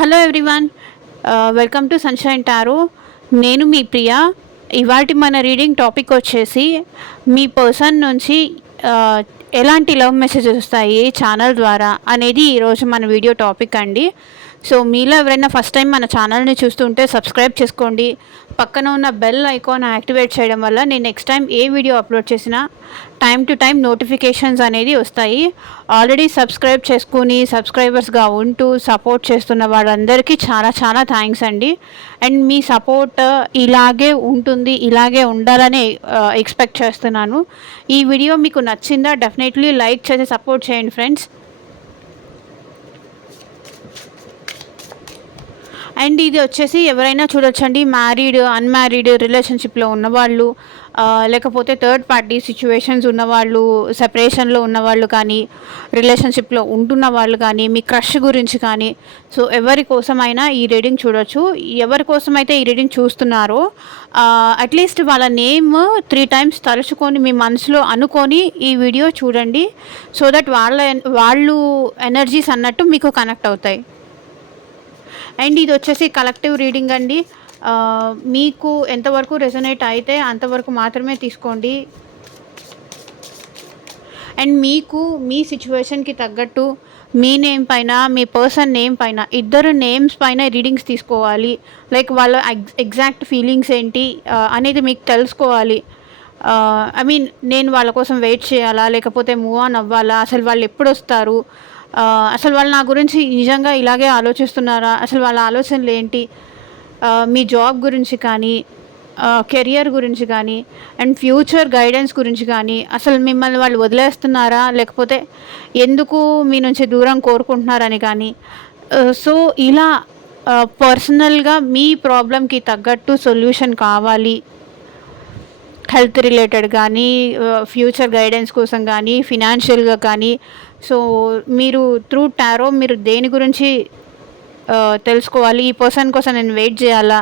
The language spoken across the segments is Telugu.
Hello everyone, welcome to sunshine tarot. నేను మీ ప్రియ. ఇవాటి మన రీడింగ్ టాపిక్ వచ్చేసి మీ పర్సన్ నుంచి ఎలాంటి లవ్ మెసేజెస్ వస్తాయి ఛానల్ ద్వారా అనేది ఈరోజు మన వీడియో టాపిక్ అండి. సో మీలో ఎవరైనా ఫస్ట్ టైం మన ఛానల్ని చూస్తుంటే సబ్స్క్రైబ్ చేసుకోండి. పక్కన ఉన్న బెల్ ఐకాన్ యాక్టివేట్ చేయడం వల్ల నేను నెక్స్ట్ టైం ఏ వీడియో అప్లోడ్ చేసినా టైం టు టైం నోటిఫికేషన్స్ అనేది వస్తాయి. ఆల్రెడీ సబ్స్క్రైబ్ చేసుకుని సబ్స్క్రైబర్స్గా ఉంటూ సపోర్ట్ చేస్తున్న వాళ్ళందరికీ చాలా చాలా థ్యాంక్స్ అండి. అండ్ మీ సపోర్ట్ ఇలాగే ఉంటుంది, ఇలాగే ఉండాలని ఎక్స్పెక్ట్ చేస్తున్నాను. ఈ వీడియో మీకు నచ్చిందా? డెఫినెట్లీ లైక్ చేసి సపోర్ట్ చేయండి ఫ్రెండ్స్. అండ్ ఇది వచ్చేసి ఎవరైనా చూడొచ్చండి, మ్యారీడ్, అన్మ్యారీడ్, రిలేషన్షిప్లో ఉన్నవాళ్ళు, లేకపోతే థర్డ్ పార్టీ సిచ్యువేషన్స్ ఉన్నవాళ్ళు, సెపరేషన్లో ఉన్నవాళ్ళు కానీ, రిలేషన్షిప్లో ఉంటున్న వాళ్ళు కానీ, మీ క్రష్ గురించి కానీ, సో ఎవరి కోసమైనా ఈ రీడింగ్ చూడొచ్చు. ఎవరి కోసమైతే ఈ రీడింగ్ చూస్తున్నారో అట్లీస్ట్ వాళ్ళ నేమ్ 3 times తలుచుకొని మీ మనసులో అనుకొని ఈ వీడియో చూడండి. సో దట్ వాళ్ళు ఎనర్జీస్ అన్నట్టు మీకు కనెక్ట్ అవుతాయి. అండ్ ఇది వచ్చేసి కలెక్టివ్ రీడింగ్ అండి. మీకు ఎంతవరకు రెజొనేట్ అయితే అంతవరకు మాత్రమే తీసుకోండి. అండ్ మీకు మీ సిచ్యువేషన్కి తగ్గట్టు మీ నేమ్ పైన, మీ పర్సన్ నేమ్ పైన, ఇద్దరు నేమ్స్ పైన రీడింగ్స్ తీసుకోవాలి. లైక్ వాళ్ళ ఎగ్జాక్ట్ ఫీలింగ్స్ ఏంటి అనేది మీకు తెలుసుకోవాలి. ఐ మీన్ నేను వాళ్ళ కోసం వెయిట్ చేయాలా, లేకపోతే మూవ్ ఆన్ అవ్వాలా, అసలు వాళ్ళు ఎప్పుడు వస్తారు, అసలు వాళ్ళు నా గురించి నిజంగా ఇలాగే ఆలోచిస్తున్నారా, అసలు వాళ్ళ ఆలోచనలు ఏంటి, మీ జాబ్ గురించి కానీ, కెరియర్ గురించి కానీ, అండ్ ఫ్యూచర్ గైడెన్స్ గురించి కానీ, అసలు మిమ్మల్ని వాళ్ళు వదిలేస్తున్నారా, లేకపోతే ఎందుకు మీ నుంచి దూరం కోరుకుంటున్నారని కానీ. సో ఇలా పర్సనల్గా మీ ప్రాబ్లంకి తగ్గట్టు సొల్యూషన్ కావాలి. హెల్త్ రిలేటెడ్ కానీ, ఫ్యూచర్ గైడెన్స్ కోసం కానీ, ఫినాన్షియల్గా కానీ. సో మీరు త్రూ టారో మీరు దేని గురించి తెలుసుకోవాలి, ఈ పర్సన్ కోసం నేను వెయిట్ చేయాలా,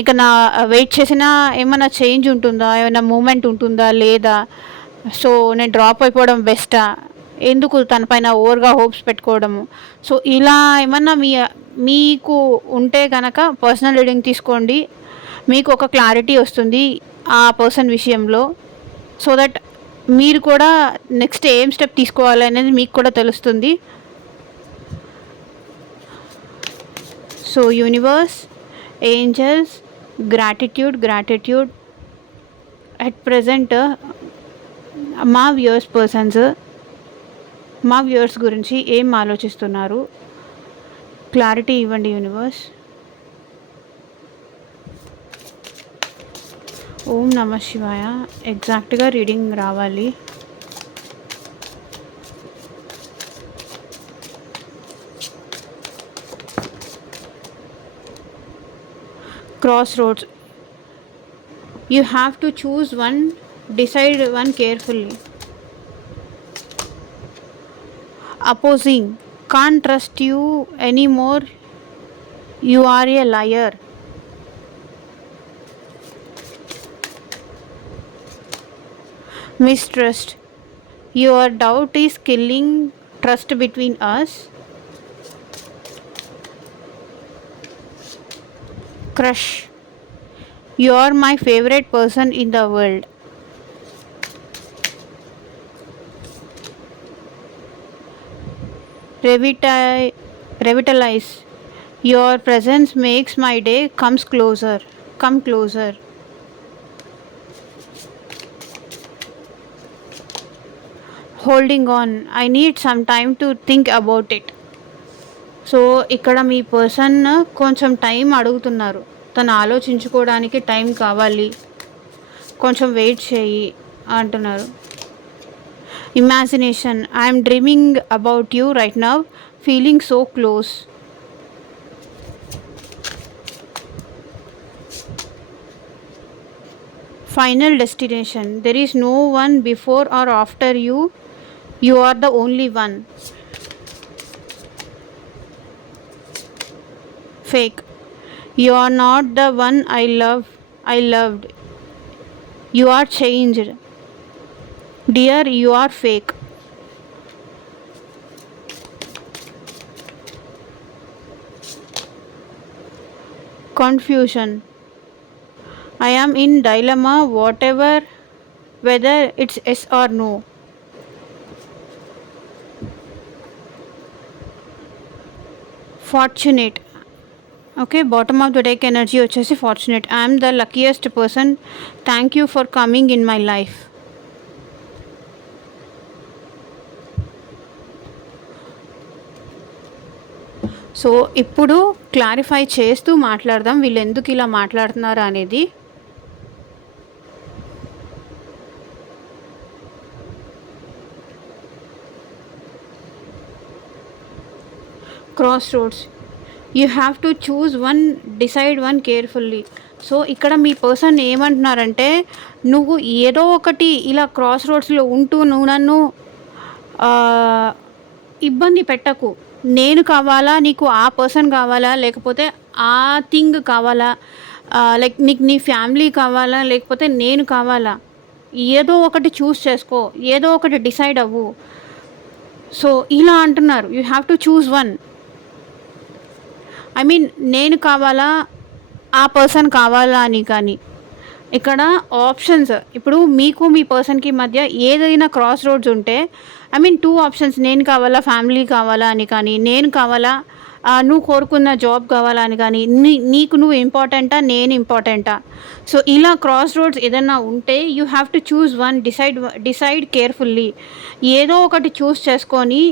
ఇంకా నా వెయిట్ చేసినా ఏమైనా చేంజ్ ఉంటుందా, ఏమైనా మూమెంట్ ఉంటుందా లేదా, సో నేను డ్రాప్ అయిపోవడం బెస్టా, ఎందుకు తనపైన ఓవర్గా హోప్స్ పెట్టుకోవడము. సో ఇలా ఏమన్నా మీకు ఉంటే కనుక పర్సనల్ రీడింగ్ తీసుకోండి. మీకు ఒక క్లారిటీ వస్తుంది ఆ పర్సన్ విషయంలో. సో దట్ మీరు కూడా నెక్స్ట్ ఏం స్టెప్ తీసుకోవాలి అనేది మీకు కూడా తెలుస్తుంది. So universe, angels, gratitude at present మా వ్యూవర్స్ గురించి ఏం ఆలోచిస్తున్నారు, క్లారిటీ ఇవ్వండి యూనివర్స్. ఓం నమ శివాయ. ఎగ్జాక్ట్గా రీడింగ్ రావాలి. Cross roads. You have to choose one, decide one carefully. Opposing. Can't trust you any more, you are a liar. Mistrust. Your doubt is killing trust between us. Crush. You are my favorite person in the world. Revitalize. Your presence makes my day come closer. Holding on. I need some time to think about it. So ఇక్కడ మీ పర్సన్ కొంచెం టైం అడుగుతున్నారు, తను ఆలోచించుకోవడానికి టైం కావాలి, కొంచెం వెయిట్ చేయి అంటున్నారు. Imagination. I'm dreaming about you right now, feeling so close. Final destination. There is no one before or after you. You are the only one. Fake. You are not the one I loved. You are changed. Dear, you are fake. confusion. I am in dilemma, whatever, whether it's yes or no. Fortunate. Okay, bottom of the deck energy వచ్చేసి fortunate. I am the luckiest person. Thank you for coming in my life. So ఇప్పుడు క్లారిఫై చేస్తూ మాట్లాడదాం వీళ్ళు ఎందుకు ఇలా మాట్లాడుతున్నారు అనేది. Cross roads, you have to choose one, decide one carefully. So ఇక్కడ మీ పర్సన్ ఏమంటున్నారంటే, నువ్వు ఏదో ఒకటి ఇలా క్రాస్ రోడ్స్లో ఉంటూ నువ్వు నన్ను ఇబ్బంది పెట్టకు. నేను కావాలా, నీకు ఆ పర్సన్ కావాలా, లేకపోతే ఆ థింగ్ కావాలా, లైక్ నీకు నీ ఫ్యామిలీ కావాలా, లేకపోతే నేను కావాలా, ఏదో ఒకటి చూస్ చేసుకో, ఏదో ఒకటి డిసైడ్ అవ్వు. సో ఇలా అంటున్నారు, you have to choose one. I mean నేను కావాలా, ఆ పర్సన్ కావాలా అని. కానీ ఇక్కడ ఆప్షన్స్, ఇప్పుడు మీకు మీ పర్సన్కి మధ్య ఏదైనా క్రాస్ రోడ్స్ ఉంటే, ఐ మీన్ 2 ఆప్షన్స్, నేను కావాలా, ఫ్యామిలీ కావాలా అని. కానీ నేను కావాలా, నువ్వు కోరుకున్న జాబ్ కావాలా అని. కానీ నీకు నువ్వు ఇంపార్టెంటా, నేను ఇంపార్టెంటా. సో ఇలా క్రాస్ రోడ్స్ ఏదైనా ఉంటే you have to choose one, decide carefully. ఏదో ఒకటి చూస్ చేసుకొని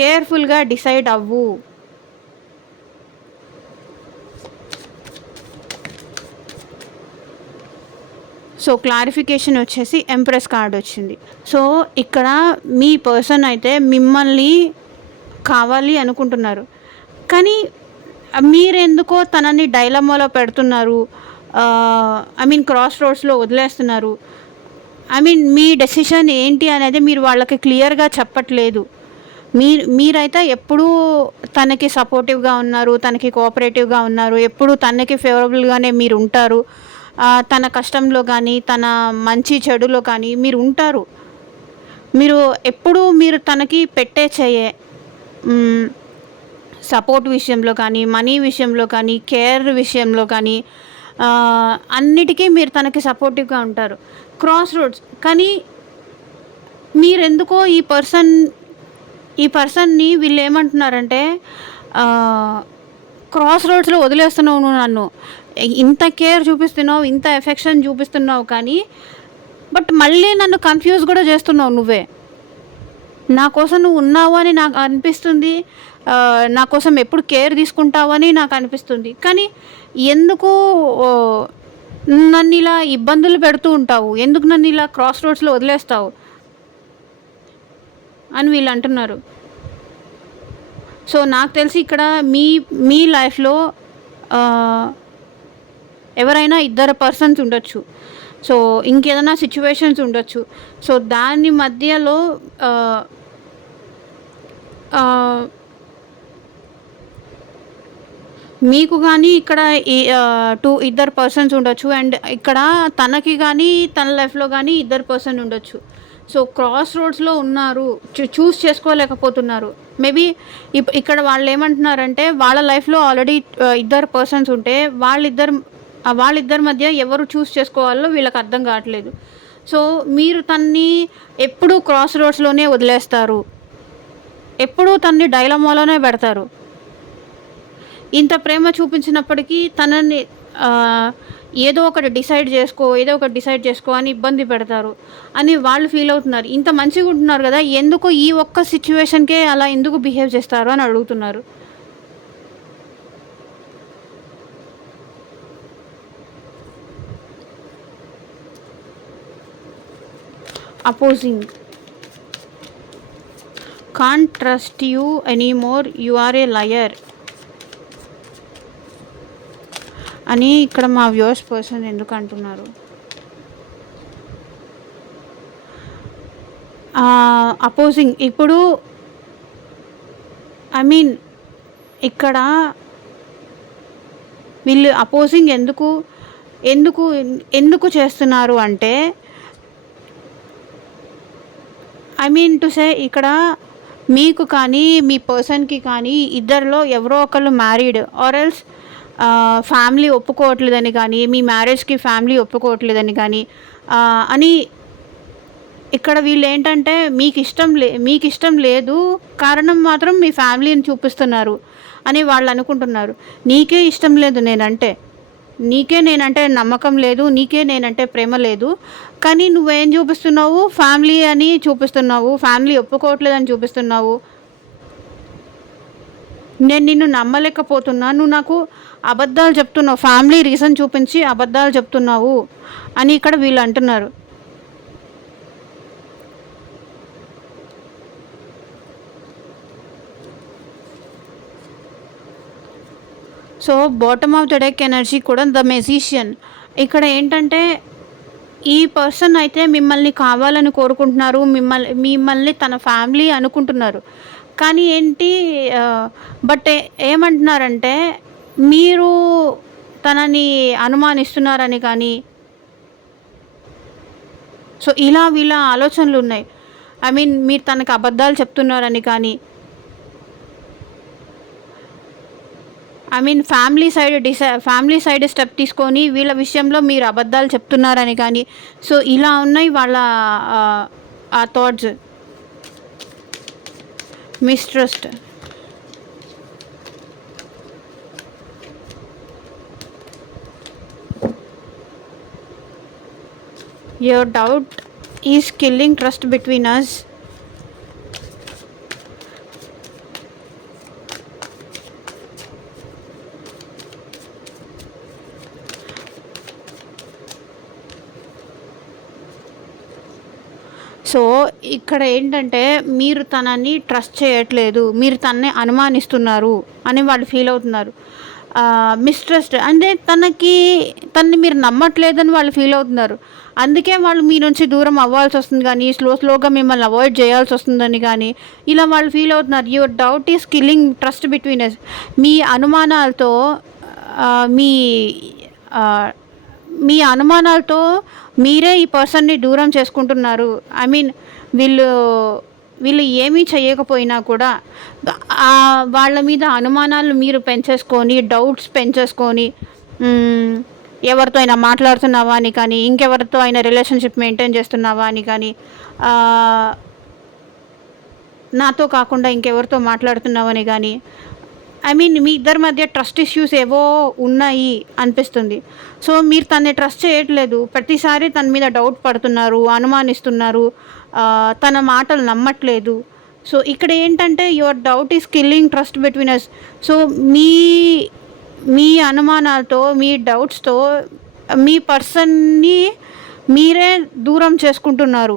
కేర్ఫుల్గా డిసైడ్ అవ్వు. సో క్లారిఫికేషన్ వచ్చేసి ఎంప్రెస్ కార్డ్ వచ్చింది. సో ఇక్కడ మీ పర్సన్ అయితే మిమ్మల్ని కావాలి అనుకుంటున్నారు, కానీ మీరెందుకో తనని డైలమాలో పెడుతున్నారు. ఐ మీన్ క్రాస్ రోడ్స్లో వదిలేస్తున్నారు. ఐ మీన్ మీ డెసిషన్ ఏంటి అనేది మీరు వాళ్ళకి క్లియర్గా చెప్పట్లేదు. మీరైతే ఎప్పుడూ తనకి సపోర్టివ్గా ఉన్నారు, తనకి కోఆపరేటివ్గా ఉన్నారు, ఎప్పుడూ తనకి ఫేవరబుల్గానే మీరు ఉంటారు. తన కష్టంలో కానీ తన మంచి చెడులో కానీ మీరు ఉంటారు. మీరు ఎప్పుడూ మీరు తనకి పెట్టే చెయ్యే, సపోర్ట్ విషయంలో కానీ, మనీ విషయంలో కానీ, కేర్ విషయంలో కానీ, అన్నిటికీ మీరు తనకి సపోర్టివ్గా ఉంటారు. క్రాస్ రోడ్స్, కానీ మీరెందుకో ఈ పర్సన్ని వీళ్ళు ఏమంటున్నారంటే, క్రాస్ రోడ్స్లో వదిలేస్తున్నావు నువ్వు నన్ను, ఇంత కేర్ చూపిస్తున్నావు, ఇంత ఎఫెక్షన్ చూపిస్తున్నావు, కానీ బట్ మళ్ళీ నన్ను కన్ఫ్యూజ్ కూడా చేస్తున్నావు. నువ్వే నా కోసం నువ్వు ఉన్నావు అని నాకు అనిపిస్తుంది, నా కోసం ఎప్పుడు కేర్ తీసుకుంటావని నాకు అనిపిస్తుంది, కానీ ఎందుకు నన్ను ఇలా ఇబ్బందులు పెడుతూ ఉంటావు, ఎందుకు నన్ను ఇలా క్రాస్ రోడ్స్లో వదిలేస్తావు అని వీళ్ళు అంటున్నారు. సో నాకు తెలిసి ఇక్కడ మీ లైఫ్లో ఎవరైనా 2 పర్సన్స్ ఉండొచ్చు. సో ఇంకేదైనా సిచ్యువేషన్స్ ఉండొచ్చు. సో దాని మధ్యలో మీకు కానీ ఇక్కడ 2 పర్సన్స్ ఉండొచ్చు. అండ్ ఇక్కడ తనకి కానీ తన లైఫ్లో కానీ 2 పర్సన్ ఉండొచ్చు. సో క్రాస్ రోడ్స్లో ఉన్నారు, చూస్ చేసుకోలేకపోతున్నారు. మేబీ ఇక్కడ వాళ్ళు ఏమంటున్నారంటే, వాళ్ళ లైఫ్లో ఆల్రెడీ 2 పర్సన్స్ ఉంటే వాళ్ళిద్దరి మధ్య ఎవరు చూస్ చేసుకోవాలో వీళ్ళకి అర్థం కావట్లేదు. సో మీరు తన్ని ఎప్పుడూ క్రాస్ రోడ్స్లోనే వదిలేస్తారు, ఎప్పుడూ తన్ని డైలమాలోనే పెడతారు. ఇంత ప్రేమ చూపించినప్పటికీ తనని ఏదో ఒకటి డిసైడ్ చేసుకో అని ఇబ్బంది పెడతారు అని వాళ్ళు ఫీల్ అవుతున్నారు. ఇంత మంచిగా ఉంటున్నారు కదా, ఎందుకు ఈ ఒక్క సిచ్యువేషన్కే అలా ఎందుకు బిహేవ్ చేస్తారు అని అడుగుతున్నారు. Opposing, can't trust you anymore, you are a liar అని ఇక్కడ మా వ్యూవర్స్ పర్సన్ ఎందుకు అంటున్నారు. అపోజింగ్, ఇప్పుడు ఐ మీన్ ఇక్కడ వీళ్ళు అపోజింగ్ ఎందుకు చేస్తున్నారు అంటే, ఐ మీన్ టు సే ఇక్కడ మీకు కానీ మీ పర్సన్కి కానీ 2లో ఎవరో ఒకళ్ళు మ్యారీడ్ ఆర్ ఎల్స్ ఫ్యామిలీ ఒప్పుకోవట్లేదని కానీ, మీ మ్యారేజ్‌కి ఫ్యామిలీ ఒప్పుకోవట్లేదని కానీ అని ఇక్కడ వీళ్ళేంటంటే మీకిష్టం లేదు. కారణం మాత్రం మీ ఫ్యామిలీని చూపిస్తున్నారు అని వాళ్ళనుకుంటున్నారు. నీకే ఇష్టం లేదు నేనంటే. నీకే నేనంటే నమ్మకం లేదు. నీకే నేనంటే ప్రేమ లేదు. కానీ నువ్వేం చూపిస్తున్నావు? ఫ్యామిలీ అని చూపిస్తున్నావు. ఫ్యామిలీ ఒప్పుకోవట్లేదని చూపిస్తున్నావు. నేను నిన్ను నమ్మలేకపోతున్నా. నువ్వు నాకు అబద్ధాలు చెప్తున్నావు. ఫ్యామిలీ రీజన్ చూపించి అబద్ధాలు చెప్తున్నావు అని ఇక్కడ వీళ్ళంటున్నారు. So, bottom of the deck energy కూడా ద మెజిషియన్. ఇక్కడ ఏంటంటే ఈ పర్సన్ అయితే మిమ్మల్ని కావాలని కోరుకుంటున్నారు. మిమ్మల్ని తన ఫ్యామిలీ అనుకుంటున్నారు. కానీ ఏంటి బట్ ఏమంటున్నారంటే మీరు తనని అనుమానిస్తున్నారని కానీ, సో ఇలా వీళ్ళ ఆలోచనలున్నాయి. ఐ మీన్ మీరు తనకి అబద్ధాలు చెప్తున్నారని కానీ, I mean family side step తీసుకొని వీళ్ళ విషయంలో మీరు అబద్ధాలు చెప్తున్నారని కానీ, సో ఇలా ఉన్నాయి వాళ్ళ ఆ thoughts. Mistrust. Your doubt is killing trust between us. So ఇక్కడ ఏంటంటే మీరు తనని ట్రస్ట్ చేయట్లేదు, మీరు తనని అనుమానిస్తున్నారు అని వాళ్ళు ఫీల్ అవుతున్నారు. మిస్ట్రస్ట్ అంటే తనని మీరు నమ్మట్లేదని వాళ్ళు ఫీల్ అవుతున్నారు. అందుకే వాళ్ళు మీ నుంచి దూరం అవ్వాల్సి వస్తుంది కానీ, స్లోగా మిమ్మల్ని అవాయిడ్ చేయాల్సి వస్తుందని కానీ ఇలా వాళ్ళు ఫీల్ అవుతున్నారు. Your doubt is killing trust between us. మీ అనుమానాలతో మీ మీ అనుమానాలతో మీరే ఈ పర్సన్ని దూరం చేసుకుంటున్నారు. ఐ మీన్ వీళ్ళు ఏమీ చేయకపోయినా కూడా వాళ్ళ మీద అనుమానాలు మీరు పెంచేసుకొని, డౌట్స్ పెంచేసుకొని, ఎవరితో అయినా మాట్లాడుతున్నావా అని కానీ, ఇంకెవరితో అయినా రిలేషన్షిప్ మెయింటైన్ చేస్తున్నావా అని కానీ, నాతో కాకుండా ఇంకెవరితో మాట్లాడుతున్నావని కానీ, ఐ మీన్ మీ ఇద్దరి మధ్య ట్రస్ట్ ఇష్యూస్ ఏవో ఉన్నాయి అనిపిస్తుంది. సో మీరు తనని ట్రస్ట్ చేయట్లేదు. ప్రతిసారి తన మీద డౌట్ పడుతున్నారు, అనుమానిస్తున్నారు, తన మాటలు నమ్మట్లేదు. సో ఇక్కడ ఏంటంటే your doubt is killing trust between us. So మీ అనుమానాలతో, మీ డౌట్స్తో మీ పర్సన్ని మీరే దూరం చేసుకుంటున్నారు.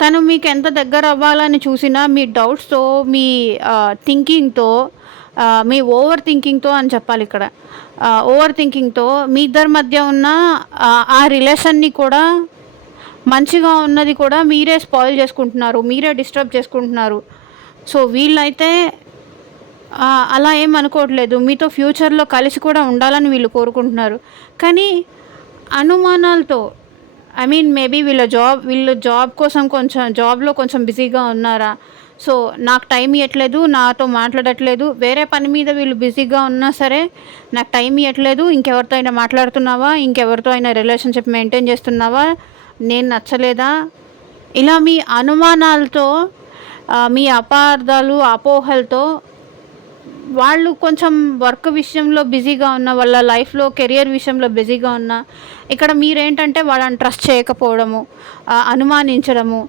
తను మీకు ఎంత దగ్గర అవ్వాలని చూసినా మీ డౌట్స్తో, మీ థింకింగ్తో, మీ ఓవర్ థింకింగ్తో అని చెప్పాలి ఇక్కడ. ఓవర్ థింకింగ్తో మీ ఇద్దరి మధ్య ఉన్న ఆ రిలేషన్ని కూడా, మంచిగా ఉన్నది కూడా మీరే స్పాయిల్ చేసుకుంటున్నారు, మీరే డిస్టర్బ్ చేసుకుంటున్నారు. సో వీళ్ళైతే అలా ఏం అనుకోవట్లేదు. మీతో ఫ్యూచర్లో కలిసి కూడా ఉండాలని వీళ్ళు కోరుకుంటున్నారు. కానీ అనుమానాలతో, ఐ మీన్ మేబీ వీళ్ళు జాబ్ కోసం జాబ్లో కొంచెం బిజీగా ఉన్నారా, సో నాకు టైం ఇవ్వట్లేదు, నాతో మాట్లాడట్లేదు, వేరే పని మీద వీళ్ళు బిజీగా ఉన్నా సరే నాకు టైం ఇవ్వట్లేదు, ఇంకెవరితో అయినా మాట్లాడుతున్నావా, ఇంకెవరితో అయినా రిలేషన్షిప్ మెయింటైన్ చేస్తున్నావా, నేను నచ్చలేదా, ఇలా మీ అనుమానాలతో, మీ అపార్థాలు, అపోహలతో వాళ్ళు కొంచెం వర్క్ విషయంలో బిజీగా ఉన్న, వాళ్ళ లైఫ్లో కెరియర్ విషయంలో బిజీగా ఉన్న, ఇక్కడ మీరేంటంటే వాళ్ళని ట్రస్ట్ చేయకపోవడము, అనుమానించడము,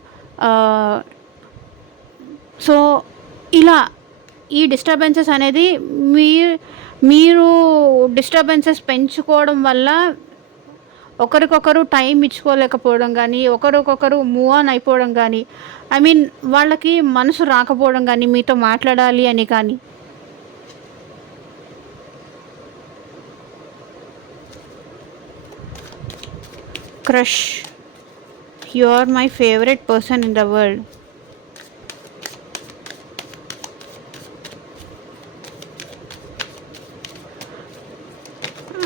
సో ఇలా ఈ డిస్టర్బెన్సెస్ అనేది మీరు డిస్టర్బెన్సెస్ పెంచుకోవడం వల్ల ఒకరికొకరు టైం ఇచ్చుకోలేకపోవడం కానీ, ఒకరికొకరు మూవ్ ఆన్ అయిపోవడం కానీ, ఐ మీన్ వాళ్ళకి మనసు రాకపోవడం కానీ, మీతో మాట్లాడాలి అని కానీ. Crush. You are my favourite person in the world.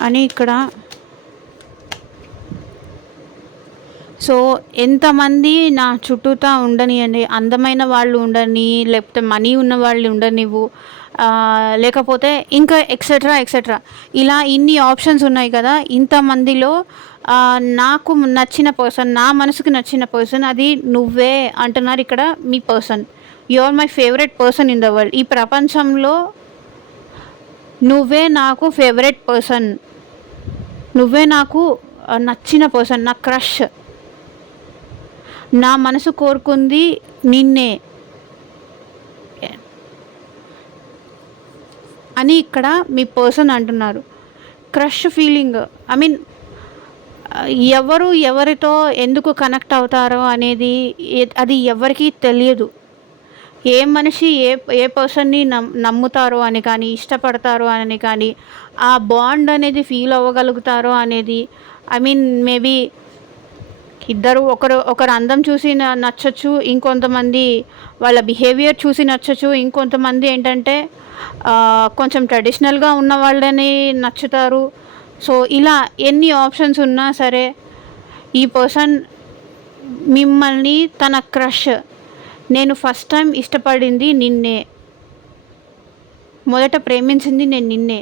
అని ఇక్కడ. సో ఎంతమంది నా చుట్టూతా ఉండనియండి, అందమైన వాళ్ళు ఉండని, లేకపోతే మనీ ఉన్న వాళ్ళు ఉండనివ్వు, లేకపోతే ఇంకా ఎక్సెట్రా ఎక్సెట్రా, ఇలా ఇన్ని ఆప్షన్స్ ఉన్నాయి కదా. ఇంతమందిలో నాకు నచ్చిన పర్సన్, నా మనసుకు నచ్చిన పర్సన్ అది నువ్వే అంటున్నారు ఇక్కడ. మీ person, you are my favourite person in the world. ఈ ప్రపంచంలో నువ్వే నాకు ఫేవరెట్ పర్సన్, నువ్వే నాకు నచ్చిన పర్సన్, నా క్రష్, నా మనసు కోరుకుంది నిన్నే అని ఇక్కడ మీ పర్సన్ అంటున్నారు. క్రష్ ఫీలింగ్, ఐ మీన్ ఎవరు ఎవరితో ఎందుకు కనెక్ట్ అవుతారో అనేది అది ఎవరికీ తెలియదు. ఏ మనిషి ఏ పర్సన్ని నమ్ముతారో అని కానీ, ఇష్టపడతారో అని కానీ, ఆ బాండ్ అనేది ఫీల్ అవ్వగలుగుతారో అనేది, ఐ మీన్ మేబీ ఇద్దరు ఒకరు అందం చూసి నచ్చచ్చు, ఇంకొంతమంది వాళ్ళ బిహేవియర్ చూసి నచ్చచ్చు, ఇంకొంతమంది ఏంటంటే కొంచెం ట్రెడిషనల్గా ఉన్న వాళ్ళని నచ్చుతారు. సో ఇలా ఎన్ని ఆప్షన్స్ ఉన్నా సరే ఈ పర్సన్ మిమ్మల్ని తన క్రష్, నేను ఫస్ట్ టైం ఇష్టపడింది నిన్నే, మొదట ప్రేమించింది నేను నిన్నే,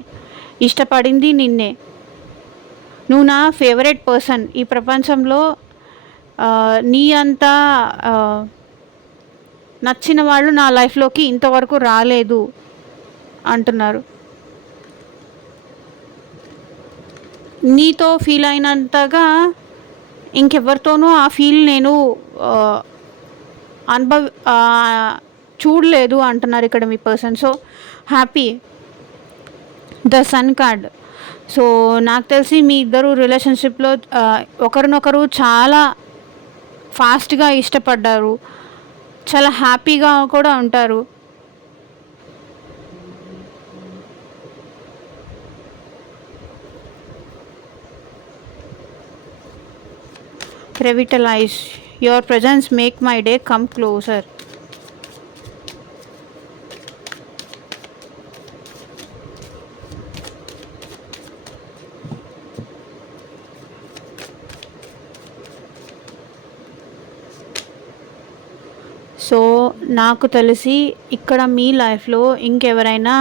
ఇష్టపడింది నిన్నే, నువ్వు నా ఫేవరెట్ పర్సన్, ఈ ప్రపంచంలో నీ అంతా నచ్చిన వాళ్ళు నా లైఫ్లోకి ఇంతవరకు రాలేదు అంటున్నారు. నీతో ఫీల్ అయినంతగా ఇంకెవరితోనూ ఆ ఫీల్ నేను చూడలేదు అంటున్నారు ఇక్కడ మీ person. So happy, the sun card. So నాకు తెలిసి మీ ఇద్దరు రిలేషన్షిప్లో ఒకరినొకరు చాలా ఫాస్ట్గా ఇష్టపడ్డారు, చాలా హ్యాపీగా కూడా ఉంటారు. Revitalize. Your presence make my day come closer. So నాకు తెలిసి ఇక్కడ మీ లైఫ్లో ఇంకెవరైనా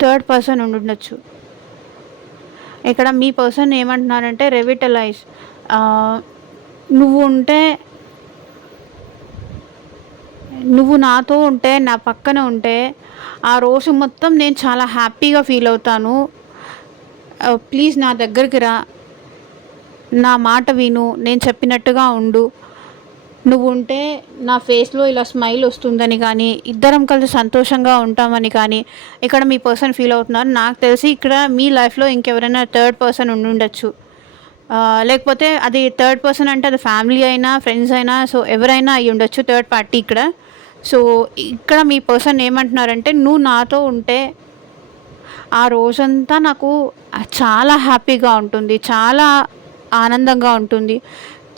థర్డ్ పర్సన్ ఉండుండొచ్చు. ఇక్కడ మీ పర్సన్ ఏమంటున్నారంటే రెవిటలైజ్, నువ్వు నాతో ఉంటే, నా పక్కన ఉంటే ఆ రోజు మొత్తం నేను చాలా హ్యాపీగా ఫీల్ అవుతాను. ప్లీజ్ నా దగ్గరికి రా, నా మాట విను, నేను చెప్పినట్టుగా ఉండు, నువ్వు ఉంటే నా ఫేస్లో ఇలా స్మైల్ వస్తుందని కానీ, ఇద్దరం కలిసి సంతోషంగా ఉంటామని కానీ ఇక్కడ మీ పర్సన్ ఫీల్ అవుతున్నారు. నాకు తెలిసి ఇక్కడ మీ లైఫ్లో ఇంకెవరైనా థర్డ్ పర్సన్ ఉండుండొచ్చు, లేకపోతే అది థర్డ్ పర్సన్ అంటే అది ఫ్యామిలీ అయినా ఫ్రెండ్స్ అయినా, సో ఎవరైనా అయ్యి ఉండొచ్చు థర్డ్ పార్టీ ఇక్కడ. సో ఇక్కడ మీ పర్సన్ ఏమంటున్నారంటే నువ్వు నాతో ఉంటే ఆ రోజంతా నాకు చాలా హ్యాపీగా ఉంటుంది, చాలా ఆనందంగా ఉంటుంది,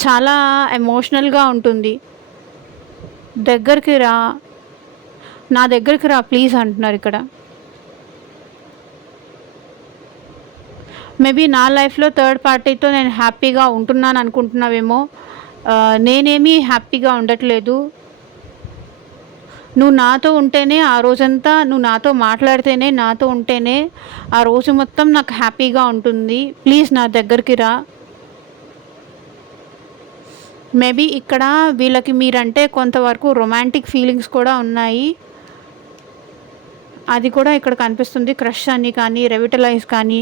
చాలా ఎమోషనల్గా ఉంటుంది, దగ్గరికి రా, నా దగ్గరికి రా ప్లీజ్ అంటున్నారు ఇక్కడ. మేబీ నా లైఫ్లో థర్డ్ పార్టీతో నేను హ్యాపీగా ఉంటున్నాను అనుకుంటున్నావేమో, నేనేమీ హ్యాపీగా ఉండట్లేదు, నువ్వు నాతో ఉంటేనే ఆ రోజంతా, నువ్వు నాతో మాట్లాడితేనే, నాతో ఉంటేనే ఆ రోజు మొత్తం నాకు హ్యాపీగా ఉంటుంది, ప్లీజ్ నా దగ్గరికి రా. మేబీ ఇక్కడ వీళ్ళకి మీరంటే కొంతవరకు రొమాంటిక్ ఫీలింగ్స్ కూడా ఉన్నాయి, అది కూడా ఇక్కడ కనిపిస్తుంది. క్రష్ అని కానీ, రెవిటలైజ్ కానీ,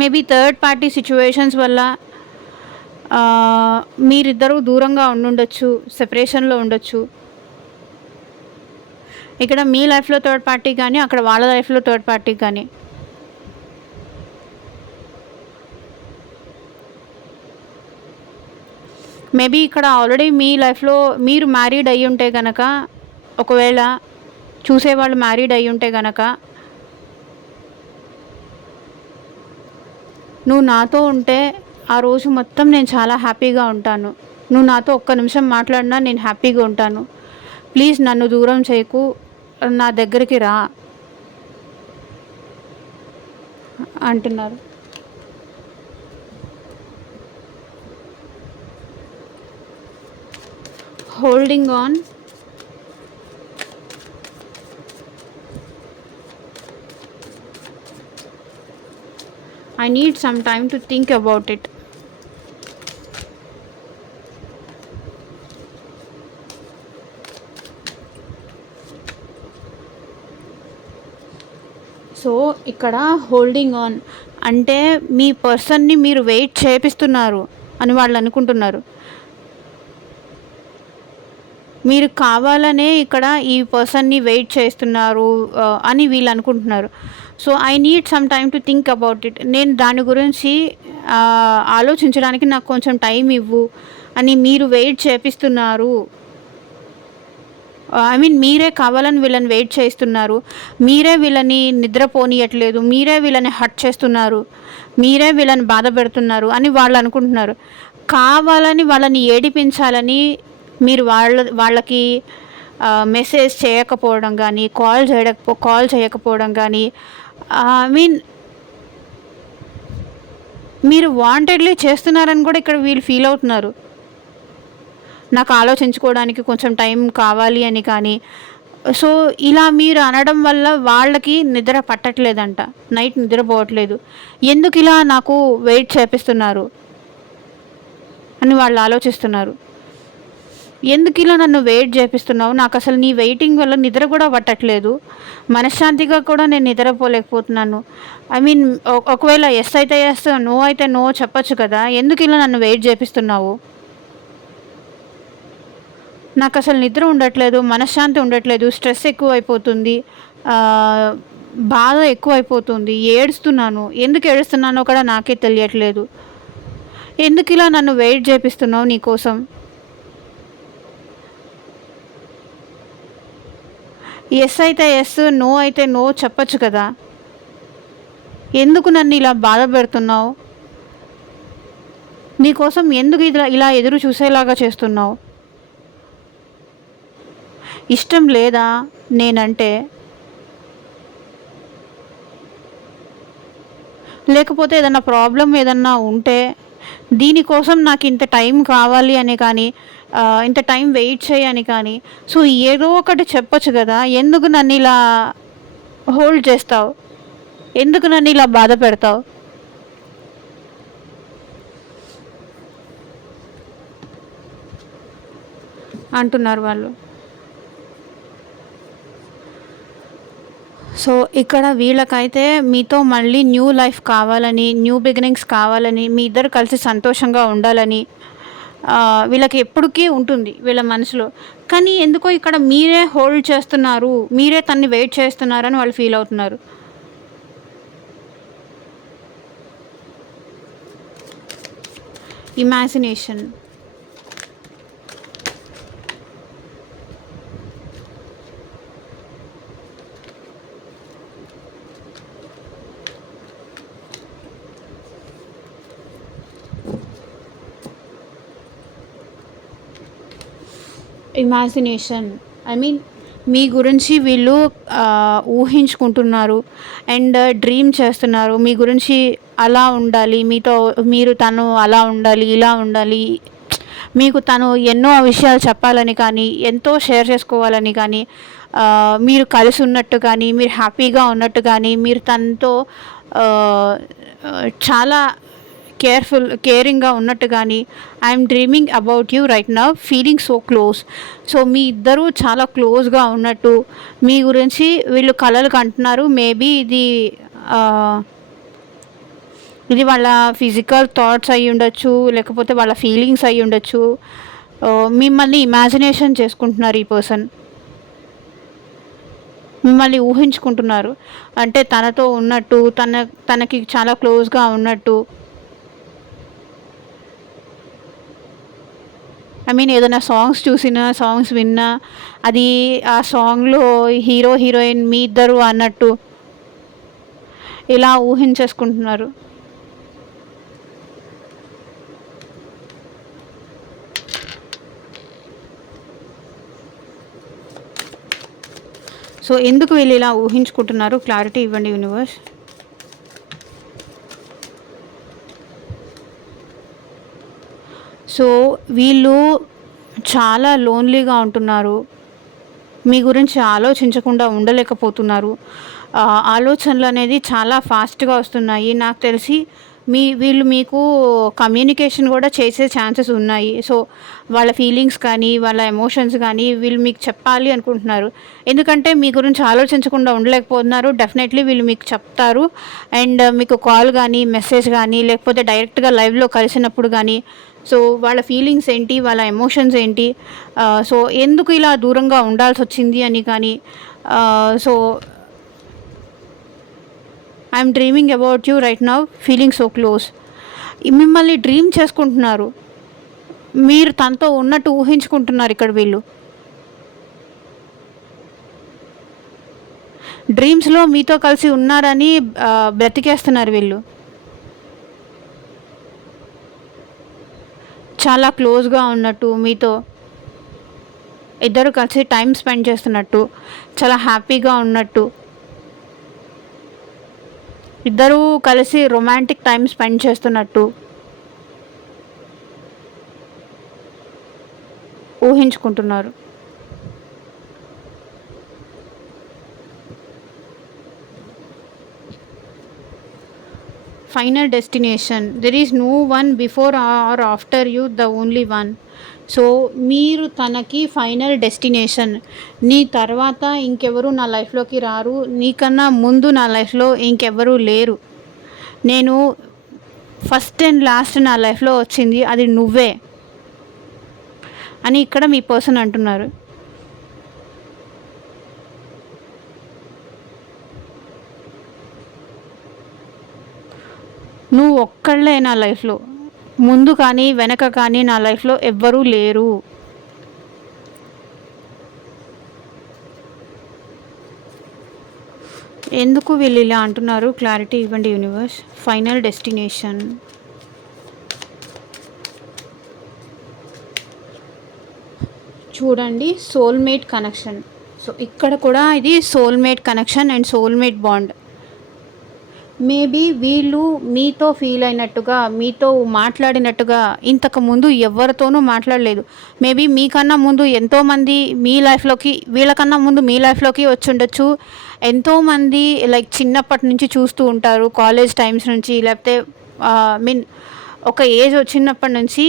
మేబీ థర్డ్ పార్టీ సిచ్యువేషన్స్ వల్ల మీరిద్దరూ దూరంగా ఉండుండొచ్చు, సెపరేషన్లో ఉండొచ్చు. ఇక్కడ మీ లైఫ్లో థర్డ్ పార్టీ కానీ, అక్కడ వాళ్ళ లైఫ్లో థర్డ్ పార్టీ కానీ. మేబీ ఇక్కడ ఆల్రెడీ మీ లైఫ్లో మీరు మ్యారీడ్ అయ్యి ఉంటే కనుక, ఒకవేళ చూసేవాళ్ళు మ్యారీడ్ అయ్యి ఉంటే కనుక, నువ్వు నాతో ఉంటే ఆ రోజు మొత్తం నేను చాలా హ్యాపీగా ఉంటాను, నువ్వు నాతో ఒక్క నిమిషం మాట్లాడినా నేను హ్యాపీగా ఉంటాను, ప్లీజ్ నన్ను దూరం చేయకు, నా దగ్గరికి రా, అంటున్నారు. Holding on. I need some time to think about it. So ఇక్కడ హోల్డింగ్ ఆన్ అంటే మీ పర్సన్ని మీరు వెయిట్ చేపిస్తున్నారు అని వాళ్ళు అనుకుంటున్నారు. మీరు కావాలనే ఇక్కడ ఈ పర్సన్ని వెయిట్ చేస్తున్నారు అని వీళ్ళు అనుకుంటున్నారు. So I need some time to think about it. నేను దాని గురించి ఆలోచించడానికి నాకు కొంచెం టైం ఇవ్వు అని మీరు వెయిట్ చేపిస్తున్నారు. ఐ మీన్ మీరే కావాలని వీళ్ళని వెయిట్ చేస్తున్నారు. మీరే వీళ్ళని నిద్రపోనీయట్లేదు. మీరే వీళ్ళని హర్ట్ చేస్తున్నారు. మీరే వీళ్ళని బాధ పెడుతున్నారు అని వాళ్ళు అనుకుంటున్నారు. కావాలని వాళ్ళని ఏడిపించాలని మీరు వాళ్ళకి మెసేజ్ చేయకపోవడం కానీ, కాల్ చేయకపోవడం కానీ, ఐ మీన్ మీరు వాంటెడ్లీ చేస్తున్నారని కూడా ఇక్కడ వీళ్ళు ఫీల్ అవుతున్నారు. నాకు ఆలోచించుకోవడానికి కొంచెం టైం కావాలి అని కానీ. సో ఇలా మీరు అనడం వల్ల వాళ్ళకి నిద్ర పట్టట్లేదంట, నైట్ నిద్రపోవట్లేదు. ఎందుకు ఇలా నాకు వెయిట్ చేపిస్తున్నారు అని వాళ్ళు ఆలోచిస్తున్నారు. ఎందుకు ఇలా నన్ను వెయిట్ చేపిస్తున్నావు, నాకు అసలు నీ వెయిటింగ్ వల్ల నిద్ర కూడా పట్టట్లేదు, మనశ్శాంతిగా కూడా నేను నిద్రపోలేకపోతున్నాను. ఐ మీన్ ఒకవేళ ఎస్ అయితే ఎస్, నో అయితే నో చెప్పచ్చు కదా, ఎందుకు ఇలా నన్ను వెయిట్ చేపిస్తున్నావు, నాకు అసలు నిద్ర ఉండట్లేదు, మనశ్శాంతి ఉండట్లేదు, స్ట్రెస్ ఎక్కువైపోతుంది, బాధ ఎక్కువైపోతుంది, ఏడుస్తున్నాను, ఎందుకు ఏడుస్తున్నానో కూడా నాకే తెలియట్లేదు, ఎందుకు ఇలా నన్ను వెయిట్ చేపిస్తున్నావు నీకోసం, ఎస్ అయితే ఎస్, నో అయితే నో చెప్పచ్చు కదా, ఎందుకు నన్ను ఇలా బాధ పెడుతున్నావు, నీకోసం ఎందుకు ఇలా ఎదురు చూసేలాగా చేస్తున్నావు, ఇష్టం లేదా నేనంటే, లేకపోతే ఏదన్నా ప్రాబ్లం ఏదన్నా ఉంటే దీనికోసం నాకు ఇంత టైం కావాలి అని కానీ, ఇంత టైం వెయిట్ చేయని కానీ, సో ఏదో ఒకటి చెప్పొచ్చు కదా, ఎందుకు నన్ను ఇలా హోల్డ్ చేస్తావు, ఎందుకు నన్ను ఇలా బాధ పెడతావు అంటున్నారు వాళ్ళు. సో ఇక్కడ వీళ్ళకైతే మీతో మళ్ళీ న్యూ లైఫ్ కావాలని, న్యూ బిగినింగ్స్ కావాలని, మీ ఇద్దరు కలిసి సంతోషంగా ఉండాలని వీళ్ళకి ఎప్పటికీ ఉంటుంది వీళ్ళ మనసులో. కానీ ఎందుకో ఇక్కడ మీరే హోల్డ్ చేస్తున్నారు, మీరే తన్ని వెయిట్ చేస్తున్నారని వాళ్ళు ఫీల్ అవుతున్నారు. ఇమాజినేషన్. ఇమాజినేషన్ ఐ మీన్ మీ గురించి వీళ్ళు ఊహించుకుంటున్నారు అండ్ డ్రీమ్ చేస్తున్నారు. మీ గురించి అలా ఉండాలి, మీరు తను అలా ఉండాలి, ఇలా ఉండాలి, మీకు తను ఎన్నో విషయాలు చెప్పాలని కానీ, ఎంతో షేర్ చేసుకోవాలని కానీ, మీరు కలిసి ఉన్నట్టు కానీ, మీరు హ్యాపీగా ఉన్నట్టు కానీ, మీరు తనతో చాలా కేరింగ్గా ఉన్నట్టు కానీ, I'm dreaming about you right now, feeling so close. So మీ ఇద్దరూ చాలా క్లోజ్గా ఉన్నట్టు మీ గురించి వీళ్ళు కలలు కంటున్నారు. మేబీ ఇది వాళ్ళ ఫిజికల్ థాట్స్ అయ్యి ఉండొచ్చు, లేకపోతే వాళ్ళ ఫీలింగ్స్ అయ్యి ఉండొచ్చు. మిమ్మల్ని ఇమాజినేషన్ చేసుకుంటున్నారు ఈ పర్సన్, మిమ్మల్ని ఊహించుకుంటున్నారు. అంటే తనతో ఉన్నట్టు, తనకి చాలా క్లోజ్గా ఉన్నట్టు. ఐ మీన్ ఏదైనా సాంగ్స్ చూసినా, సాంగ్స్ విన్నా, అది ఆ సాంగ్లో హీరో హీరోయిన్ మీ ఇద్దరు అన్నట్టు ఇలా ఊహించేసుకుంటున్నారు. సో ఎందుకు వీళ్ళు ఇలా ఊహించుకుంటున్నారు, క్లారిటీ ఇవ్వండి యూనివర్స్. సో వీళ్ళు చాలా లోన్లీగా ఉంటున్నారు. మీ గురించి ఆలోచించకుండా ఉండలేకపోతున్నారు. ఆలోచనలనేది చాలా ఫాస్ట్‌గా వస్తున్నాయి. నాకు తెలిసి వీళ్ళు మీకు కమ్యూనికేషన్ గూడా చేసే ఛాన్సెస్ ఉన్నాయి. సో, వాళ్ళ ఫీలింగ్స్ కానీ, వాళ్ళ ఎమోషన్స్ గానీ వీళ్ళు మీకు చెప్పాలి అనుకుంటున్నారు. ఎందుకంటే మీ గురించి ఆలోచించకుండా ఉండలేకపోతున్నారు. డెఫినెట్‌లీ వీళ్ళు మీకు చెప్తారు. అండ్ మీకు కాల్ గానీ, మెసేజ్ గానీ, లేకపోతే డైరెక్ట్‌గా లైవ్‌లో కలిసినప్పుడు గానీ, సో, వాళ్ళ ఫీలింగ్స్ ఏంటి, వాళ్ళ ఎమోషన్స్ ఏంటి, సో, ఎందుకు ఇలా దూరంగా ఉండాల్సొచ్చింది అని కానీ, so I'm dreaming about you right now, feeling so close. మిమ్మల్ని డ్రీమ్ చేసుకుంటున్నారు. మీరు తనతో ఉన్నట్టు ఊహించుకుంటున్నారు ఇక్కడ వీళ్ళు. డ్రీమ్స్‌లో మీతో కలిసి ఉన్నారని బ్రతికేస్తున్నారు వీళ్ళు. చాలా క్లోజ్‌గా ఉన్నట్టు మీతో ఇద్దరు కలిసి టైం స్పెండ్ చేస్తున్నట్టు, చాలా హ్యాపీగా ఉన్నట్టు, ఇద్దరూ కలిసి రొమాంటిక్ టైం స్పెండ్ చేస్తున్నట్టు ఊహించుకుంటున్నారు. Final destination, there is no one before or after you, the only one. So మీరు తనకి ఫైనల్ డెస్టినేషన్. నీ తర్వాత ఇంకెవరు నా లైఫ్లోకి రారు, నీకన్నా ముందు నా లైఫ్లో ఇంకెవరూ లేరు. నేను ఫస్ట్ అండ్ లాస్ట్ నా లైఫ్లో వచ్చింది అది నువ్వే అని ఇక్కడ మీ పర్సన్ అంటున్నారు. నువ్వు ఒక్కళ్ళే నా లైఫ్లో, ముందు కానీ వెనక కానీ నా లైఫ్లో ఎవ్వరూ లేరు. ఎందుకు వీళ్ళు ఇలా అంటున్నారు, క్లారిటీ ఇవ్వండి యూనివర్స్. Final destination. చూడండి, సోల్మేట్ కనెక్షన్. సో ఇక్కడ కూడా ఇది soulmate connection and soulmate bond. Maybe వీళ్ళు మీతో ఫీల్ అయినట్టుగా, మీతో మాట్లాడినట్టుగా ఇంతకుముందు ఎవరితోనూ మాట్లాడలేదు. మేబీ మీకన్నా ముందు ఎంతోమంది మీ లైఫ్లోకి, వీళ్ళకన్నా ముందు మీ లైఫ్లోకి వచ్చి ఉండొచ్చు. ఎంతోమంది లైక్ చిన్నప్పటి నుంచి చూస్తూ ఉంటారు, కాలేజ్ టైమ్స్ నుంచి, లేకపోతే మీన్ ఒక ఏజ్ వచ్చినప్పటి నుంచి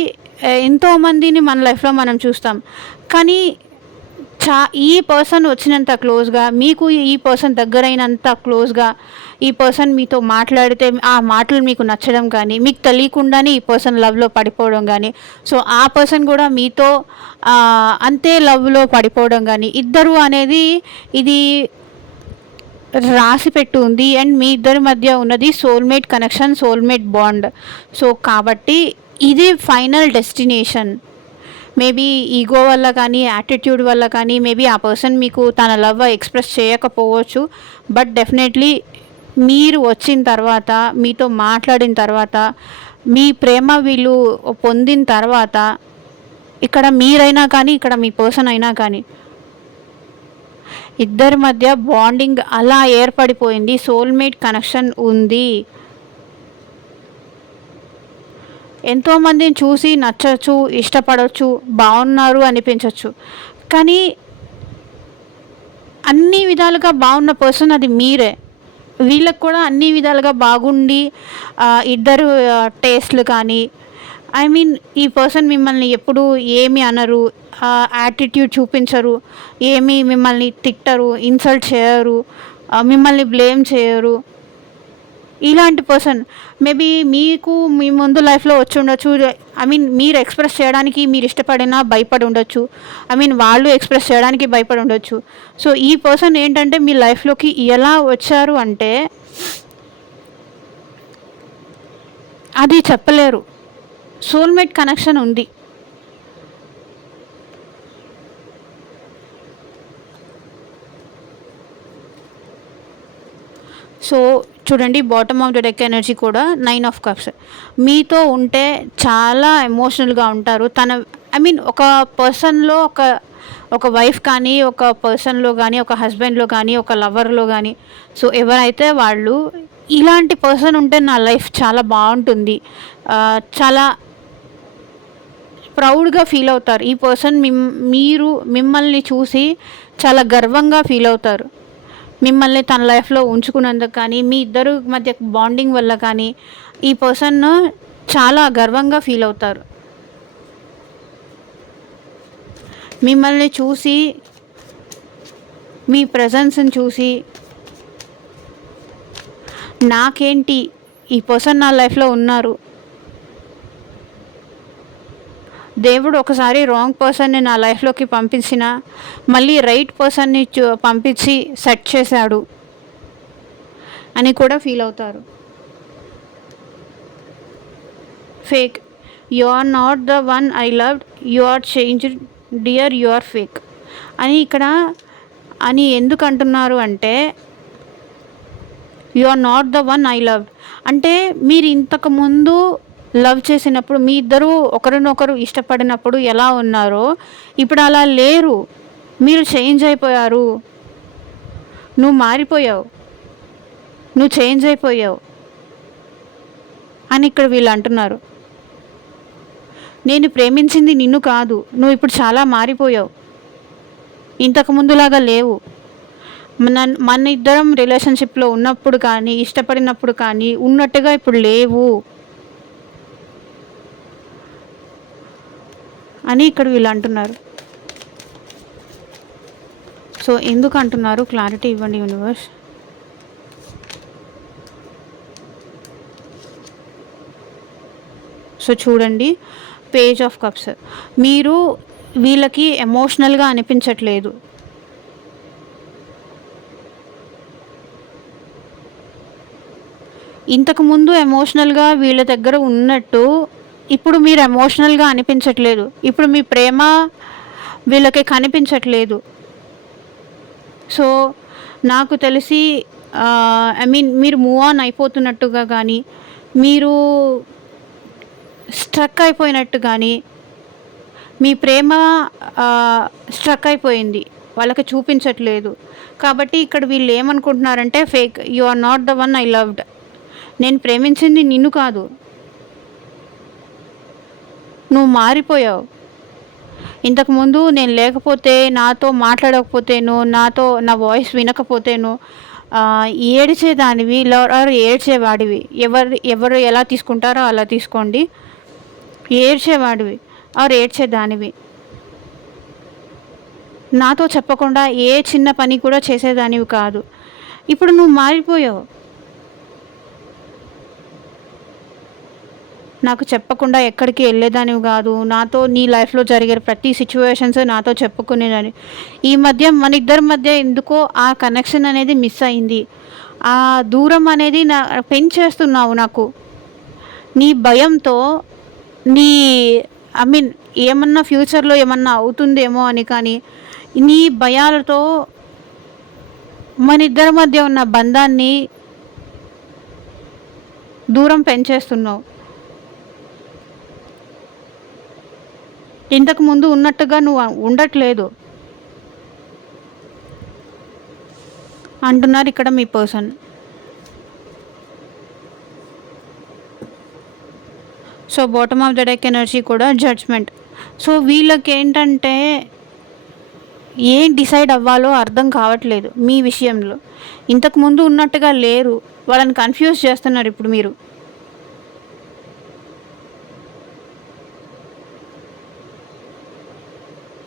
ఎంతోమందిని మన లైఫ్లో మనం చూస్తాం. కానీ ఈ పర్సన్ వచ్చినంత క్లోజ్గా, మీకు ఈ పర్సన్ దగ్గరైనంత క్లోజ్గా ఈ పర్సన్ మీతో మాట్లాడితే ఆ మాటలు మీకు నచ్చడం కానీ, మీకు తెలియకుండానే ఈ పర్సన్ లవ్లో పడిపోవడం కానీ, సో ఆ పర్సన్ కూడా మీతో అంతే లవ్లో పడిపోవడం కానీ, ఇద్దరు అనేది ఇది రాసి పెట్టి ఉంది. అండ్ మీ ఇద్దరి మధ్య ఉన్నది soulmate connection, soulmate bond. So కాబట్టి ఇది ఫైనల్ డెస్టినేషన్. మేబీ ఈగో వల్ల కానీ, యాటిట్యూడ్ వల్ల కానీ, మేబీ ఆ పర్సన్ మీకు తన లవ్ ఎక్స్ప్రెస్ చేయకపోవచ్చు. బట్ డెఫినెట్లీ మీరు వచ్చిన తర్వాత, మీతో మాట్లాడిన తర్వాత, మీ ప్రేమ వీళ్ళు పొందిన తర్వాత, ఇక్కడ మీరైనా కానీ, ఇక్కడ మీ పర్సన్ అయినా కానీ, ఇద్దరి మధ్య బాండింగ్ అలా ఏర్పడిపోయింది. సోల్మేట్ కనెక్షన్ ఉంది. ఎంతోమందిని చూసి నచ్చచ్చు, ఇష్టపడవచ్చు, బాగున్నారు అనిపించవచ్చు. కానీ అన్ని విధాలుగా బాగున్న పర్సన్ అది మీరే. వీళ్ళకి కూడా అన్ని విధాలుగా బాగుండి ఇద్దరు టేస్ట్లు కానీ, ఐ మీన్ ఈ పర్సన్ మిమ్మల్ని ఎప్పుడు ఏమి అనరు, యాటిట్యూడ్ చూపించరు, ఏమి మిమ్మల్ని తిట్టరు, ఇన్సల్ట్ చేయరు, మిమ్మల్ని బ్లేమ్ చేయరు. ఇలాంటి పర్సన్ మేబీ మీకు మీ ముందు లైఫ్లో వచ్చి ఉండొచ్చు. ఐ మీన్ మీరు ఎక్స్ప్రెస్ చేయడానికి మీరు ఇష్టపడినా భయపడి ఉండొచ్చు. ఐ మీన్ వాళ్ళు ఎక్స్ప్రెస్ చేయడానికి భయపడి ఉండొచ్చు. సో ఈ పర్సన్ ఏంటంటే మీ లైఫ్లోకి ఎలా వచ్చారు అంటే అది చెప్పలేరు. సోల్మేట్ కనెక్షన్ ఉంది. సో చూడండి, bottom of the deck energy కూడా 9 ఆఫ్ కప్స్. మీతో ఉంటే చాలా ఎమోషనల్గా ఉంటారు. ఐ మీన్ ఒక పర్సన్లో ఒక వైఫ్ కానీ, ఒక పర్సన్లో కానీ, ఒక హస్బెండ్లో కానీ, ఒక లవర్లో కానీ, సో ఎవరైతే వాళ్ళు ఇలాంటి పర్సన్ ఉంటే నా లైఫ్ చాలా బాగుంటుంది, చాలా ప్రౌడ్గా ఫీల్ అవుతారు. ఈ పర్సన్ మీరు మిమ్మల్ని చూసి చాలా గర్వంగా ఫీల్ అవుతారు. మిమ్మల్ని తన లైఫ్లో ఉంచుకున్నందుకు కానీ, మీ ఇద్దరు మధ్య బాండింగ్ వల్ల కానీ ఈ పర్సన్ చాలా గర్వంగా ఫీల్ అవుతారు. మిమ్మల్ని చూసి, మీ ప్రెజెన్స్ని చూసి, నాకేంటి ఈ పర్సన్ నా లైఫ్లో ఉన్నారు, దేవుడు ఒకసారి రాంగ్ పర్సన్ని నా లైఫ్లోకి పంపించిన మళ్ళీ రైట్ పర్సన్ని పంపించి సెట్ చేశాడు అని కూడా ఫీల్ అవుతారు. Fake, you are not the one I loved, you are changed dear, you are fake అని ఇక్కడ అని ఎందుకు అంటున్నారు అంటే, you are not the one I loved అంటే మీరు ఇంతకుముందు లవ్ చేసినప్పుడు మీ ఇద్దరు ఒకరినొకరు ఇష్టపడినప్పుడు ఎలా ఉన్నారో ఇప్పుడు అలా లేరు. మీరు చేంజ్ అయిపోయారు, నువ్వు మారిపోయావు, నువ్వు చేంజ్ అయిపోయావు అని ఇక్కడ వీళ్ళు అంటున్నారు. నేను ప్రేమించింది నిన్ను కాదు, నువ్వు ఇప్పుడు చాలా మారిపోయావు, ఇంతకుముందులాగా లేవు. మన ఇద్దరం రిలేషన్షిప్లో ఉన్నప్పుడు కానీ ఇష్టపడినప్పుడు కానీ ఉన్నట్టుగా ఇప్పుడు లేవు అని ఇక్కడ వీళ్ళు అంటున్నారు. సో ఎందుకు అంటున్నారు క్లారిటీ ఇవ్వండి యూనివర్స్. సో చూడండి, పేజ్ ఆఫ్ కప్స్, మీరు వీళ్ళకి ఎమోషనల్గా అనిపించట్లేదు. ఇంతకుముందు ఎమోషనల్గా వీళ్ళ దగ్గర ఉన్నట్టు ఇప్పుడు మీరు ఎమోషనల్గా అనిపించట్లేదు. ఇప్పుడు మీ ప్రేమ వీళ్ళకి కనిపించట్లేదు. సో నాకు తెలిసి ఐ మీన్ మీరు మూవ్ ఆన్ అయిపోతున్నట్టుగా కానీ, మీరు స్ట్రక్ అయిపోయినట్టు కానీ, మీ ప్రేమ స్ట్రక్ అయిపోయింది, వాళ్ళకి చూపించట్లేదు. కాబట్టి ఇక్కడ వీళ్ళు ఏమనుకుంటున్నారంటే fake, you are not the one I loved, నేను ప్రేమించింది నిన్ను కాదు, నువ్వు మారిపోయావు. ఇంతకుముందు నేను లేకపోతే, నాతో మాట్లాడకపోతేను, నాతో నా వాయిస్ వినకపోతేను ఏడ్చేదానివి, ఏడ్చేవాడివి. ఎవరు ఎలా తీసుకుంటారో అలా తీసుకోండి. ఏడ్చేవాడివి ఏడ్చేదానివి. నాతో చెప్పకుండా ఏ చిన్న పని కూడా చేసేదానివి కాదు. ఇప్పుడు నువ్వు మారిపోయావు. నాకు చెప్పకుండా ఎక్కడికి వెళ్ళేదానివి కాదు. నాతో నీ లైఫ్లో జరిగే ప్రతి సిచ్యువేషన్స్ నాతో చెప్పుకునేదాన్ని. ఈ మధ్య మన ఇద్దరి మధ్య ఎందుకో ఆ కనెక్షన్ అనేది మిస్ అయింది. ఆ దూరం అనేది పెంచేస్తున్నావు నాకు. నీ భయంతో, నీ ఐ మీన్ ఏమన్నా ఫ్యూచర్లో ఏమన్నా అవుతుందేమో అని, కానీ నీ భయాలతో మన ఇద్దరి మధ్య ఉన్న బంధాన్ని దూరం పెంచేస్తున్నావు. ఇంతకుముందు ఉన్నట్టుగా నువ్వు ఉండట్లేదు అంటున్నారు ఇక్కడ మీ person. So bottom of the deck energy కూడా జడ్జ్మెంట్. సో వీళ్ళకి ఏంటంటే ఏం డిసైడ్ అవ్వాలో అర్థం కావట్లేదు మీ విషయంలో. ఇంతకుముందు ఉన్నట్టుగా లేరు, వాళ్ళని కన్ఫ్యూజ్ చేస్తున్నారు ఇప్పుడు మీరు.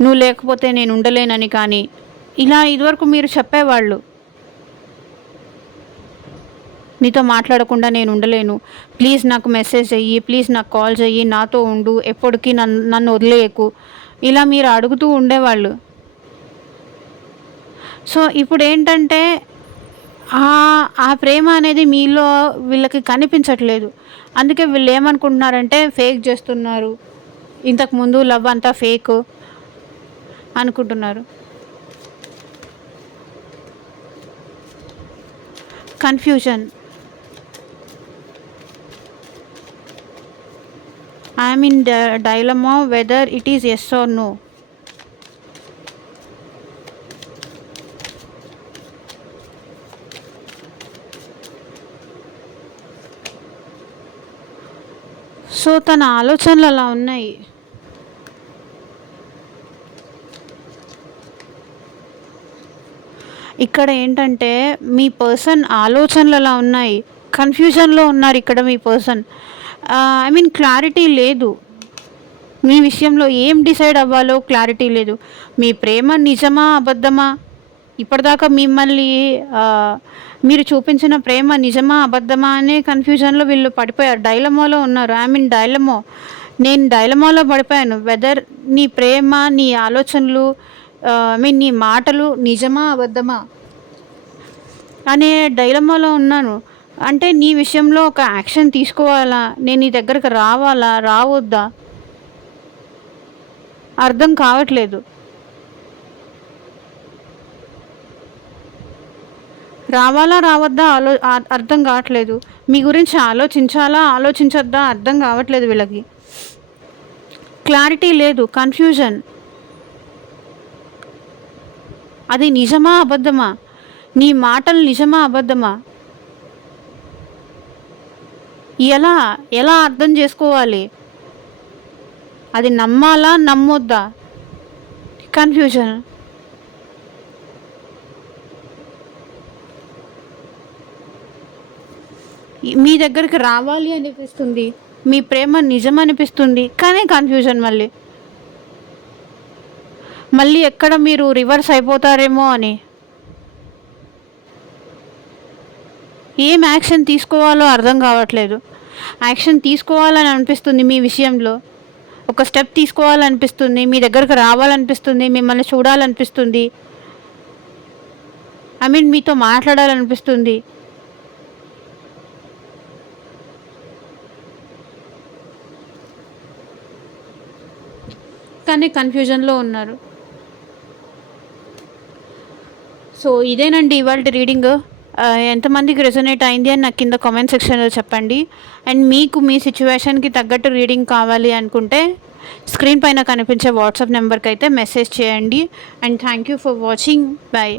నువ్వు లేకపోతే నేను ఉండలేనని కానీ ఇలా ఇదివరకు మీరు చెప్పేవాళ్ళు, నీతో మాట్లాడకుండా నేను ఉండలేను, ప్లీజ్ నాకు మెసేజ్ చెయ్యి, ప్లీజ్ నాకు కాల్ చెయ్యి, నాతో ఉండు, ఎప్పటికీ నన్ను వదిలేయకు, ఇలా మీరు అడుగుతూ ఉండేవాళ్ళు. సో ఇప్పుడు ఏంటంటే ఆ ప్రేమ అనేది మీలో వీళ్ళకి కనిపించట్లేదు. అందుకే వీళ్ళు ఏమనుకుంటున్నారంటే ఫేక్ చేస్తున్నారు, ఇంతకుముందు లవ్ అంతా ఫేక్ అనుకుంటున్నారు. Confusion, I'm in dilemma whether it is yes or no. So తన ఆలోచనలు అలా ఉన్నాయి. ఇక్కడ ఏంటంటే మీ పర్సన్ ఆలోచనలు అలా ఉన్నాయి. కన్‌ఫ్యూజన్‌లో ఉన్నారు ఇక్కడ మీ పర్సన్. ఐ మీన్ క్లారిటీ లేదు. మీ విషయంలో ఏం డిసైడ్ అవ్వాలో క్లారిటీ లేదు. మీ ప్రేమ నిజమా? అబద్ధమా? ఇప్పటిదాకా మిమ్మల్ని మీరు చూపించిన ప్రేమ నిజమా? అబద్ధమా? అనే కన్‌ఫ్యూజన్‌లో వీళ్ళు పడిపోయారు. డైలమాలో ఉన్నారు. I mean dilemma. నేను డైలమాలో పడిపోయాను. వెదర్ నీ ప్రేమ, నీ ఆలోచనలు ఐ మీన్ నీ మాటలు నిజమా? అబద్ధమా? అనే డైలమాలో ఉన్నాను. అంటే నీ విషయంలో ఒక యాక్షన్ తీసుకోవాలా? నేను నీ దగ్గరికి రావాలా? రావొద్దా? అర్థం కావట్లేదు. రావాలా? రావద్దా? అర్థం కావట్లేదు. మీ గురించి ఆలోచించాలా? ఆలోచించొద్దా? అర్థం కావట్లేదు వీళ్ళకి. క్లారిటీ లేదు. కన్‌ఫ్యూజన్. అది నిజమా? అబద్ధమా? నీ మాటలు నిజమా? అబద్ధమా? ఎలా? ఎలా అర్థం చేసుకోవాలి? అది నమ్మాలా? నమ్మొద్దా? కన్‌ఫ్యూజన్. మీ దగ్గరికి రావాలి అనిపిస్తుంది. మీ ప్రేమ నిజమనిపిస్తుంది. కానీ కన్‌ఫ్యూజన్ మళ్ళీ. మళ్ళీ ఎక్కడ మీరు రివర్స్ అయిపోతారేమో అని. ఏం యాక్షన్ తీసుకోవాలో అర్థం కావట్లేదు. యాక్షన్ తీసుకోవాలని అనిపిస్తుంది మీ విషయంలో. ఒక స్టెప్ తీసుకోవాలనిపిస్తుంది. మీ దగ్గరకు రావాలనిపిస్తుంది. మిమ్మల్ని చూడాలనిపిస్తుంది. ఐ మీన్ మీతో మాట్లాడాలనిపిస్తుంది. కానీ కన్‌ఫ్యూజన్‌లో ఉన్నారు. సో ఇదేనండి ఇవాల్టి రీడింగ్. ఎంతమందికి రెజొనేట్ అయింది అని నాకు కింద కామెంట్ సెక్షన్‌లో చెప్పండి. అండ్ మీకు మీ సిట్యుయేషన్‌కి తగ్గట్టు రీడింగ్ కావాలి అనుకుంటే స్క్రీన్ పైన కనిపించే వాట్సాప్ నెంబర్‌కైతే మెసేజ్ చేయండి. And thank you for watching. By.